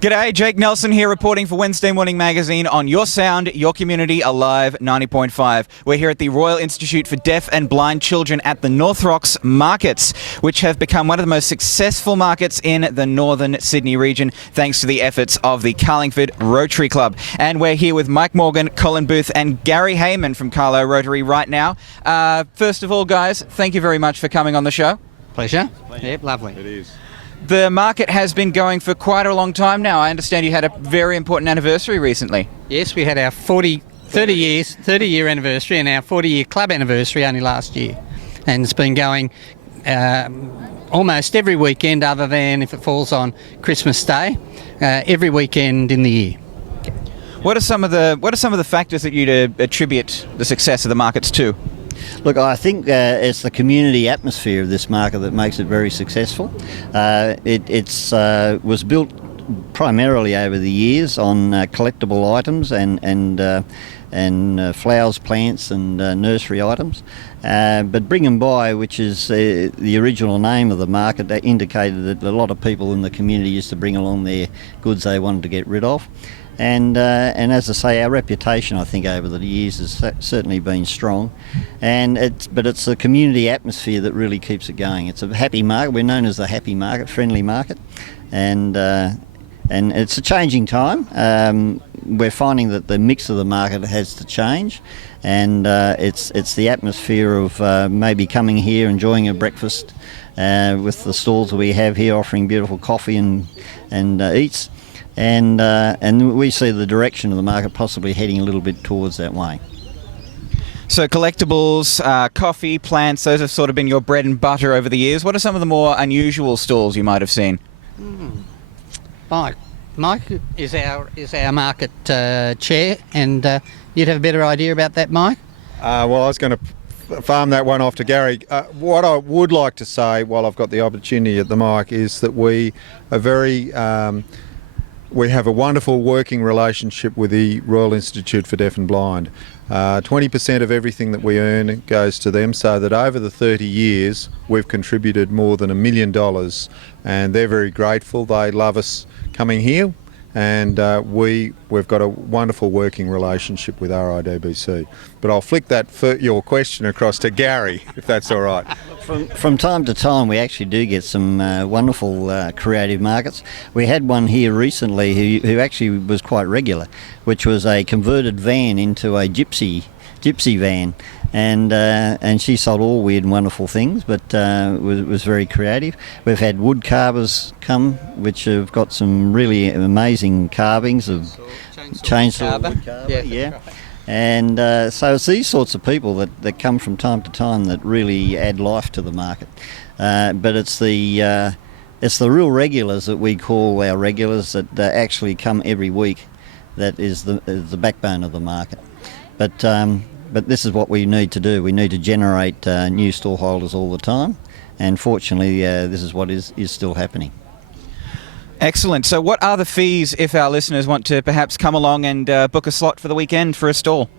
G'day, Jake Nelson here reporting for Wednesday Morning Magazine on Your Sound, Your Community, Alive 90.5. We're here at the Royal Institute for Deaf and Blind Children at the North Rocks Markets, which have become one of the most successful markets in the northern Sydney region, thanks to the efforts of the Carlingford Rotary Club. And we're here with Mike Morgan, Colin Booth and Gary Heyman from Carlo Rotary right now. First of all, guys, thank you very much for coming on the show. Pleasure. Yep, lovely. It is. The market has been going for quite a long time now. I understand you had a very important anniversary recently. Yes, we had our 30-year anniversary and our 40-year club anniversary only last year. And it's been going almost every weekend other than if it falls on Christmas Day, every weekend in the year. What are some of the factors that you'd attribute the success of the markets to? Look, I think it's the community atmosphere of this market that makes it very successful. It was built primarily over the years on collectible items and flowers, plants and nursery items. But Bring 'em By, which is the original name of the market, that indicated that a lot of people in the community used to bring along their goods they wanted to get rid of. And as I say, our reputation, I think, over the years has certainly been strong. But it's the community atmosphere that really keeps it going. It's a happy market. We're known as the happy market, friendly market, and it's a changing time. We're finding that the mix of the market has to change, and it's the atmosphere of maybe coming here, enjoying a breakfast with the stalls that we have here, offering beautiful coffee and eats. And we see the direction of the market possibly heading a little bit towards that way. So collectibles, coffee, plants, those have sort of been your bread and butter over the years. What are some of the more unusual stalls you might have seen? Mike is our market chair, and you'd have a better idea about that, Mike? Well, I was going to farm that one off to Gary. What I would like to say while I've got the opportunity at the mic is that we are we have a wonderful working relationship with the Royal Institute for Deaf and Blind. 20% of everything that we earn goes to them, so that over the 30 years we've contributed more than $1 million, and they're very grateful. They love us coming here, and we've got a wonderful working relationship with RIDBC. But I'll flick your question across to Gary, if that's all right. From time to time, we actually do get some wonderful creative markets. We had one here recently who actually was quite regular, which was a converted van into a gypsy van, and she sold all weird and wonderful things, but was very creative. We've had wood carvers come, which have got some really amazing carvings of chainsaw wood carver. Yeah. And so it's these sorts of people that come from time to time that really add life to the market. But it's the real regulars that we call our regulars that actually come every week. That is the backbone of the market. But this is what we need to do. We need to generate new stallholders all the time, and fortunately this is what is still happening. Excellent. So what are the fees if our listeners want to perhaps come along and book a slot for the weekend for a stall?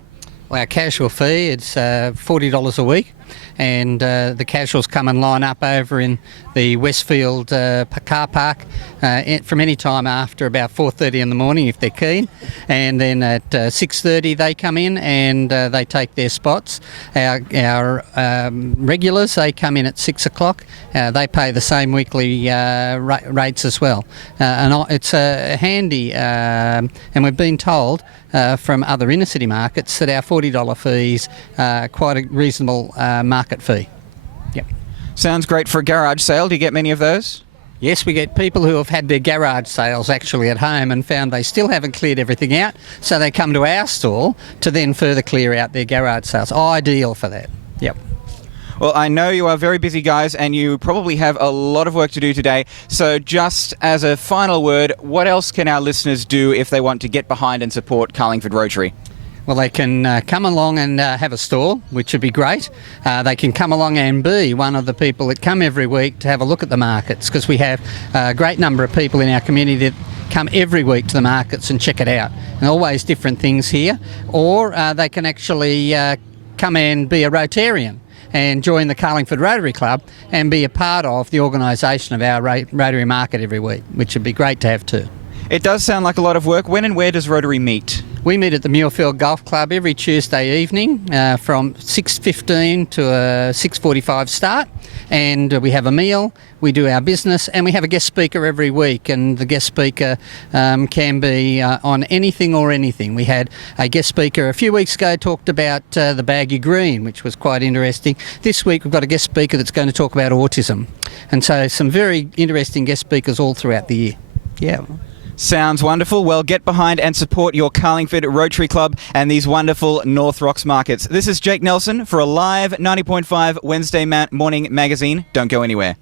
Well, our casual fee, it's $40 a week, and the casuals come and line up over in the Westfield car park from any time after about 4:30 in the morning if they're keen, and then at 6:30 they come in and they take their spots. Our regulars, they come in at 6 o'clock. They pay the same weekly rates as well, and it's handy, and we've been told from other inner city markets that our $40 fees are quite a reasonable market fee. Yep. Sounds great for a garage sale. Do you get many of those? Yes, we get people who have had their garage sales actually at home and found they still haven't cleared everything out, so they come to our stall to then further clear out their garage sales. Ideal for that. Yep. Well, I know you are very busy, guys, and you probably have a lot of work to do today. So just as a final word, what else can our listeners do if they want to get behind and support Carlingford Rotary? Well, they can come along and have a stall, which would be great. They can come along and be one of the people that come every week to have a look at the markets, because we have a great number of people in our community that come every week to the markets and check it out. And always different things here. Or they can actually come and be a Rotarian and join the Carlingford Rotary Club and be a part of the organisation of our Rotary Market every week, which would be great to have too. It does sound like a lot of work. When and where does Rotary meet? We meet at the Muirfield Golf Club every Tuesday evening from 6:15 to a 6:45 start, and we have a meal, we do our business, and we have a guest speaker every week, and the guest speaker can be on anything or anything. We had a guest speaker a few weeks ago talked about the baggy green, which was quite interesting. This week we've got a guest speaker that's going to talk about autism, and so some very interesting guest speakers all throughout the year. Yeah. Sounds wonderful. Well, get behind and support your Carlingford Rotary Club and these wonderful North Rocks markets. This is Jake Nelson for a live 90.5 Wednesday morning magazine. Don't go anywhere.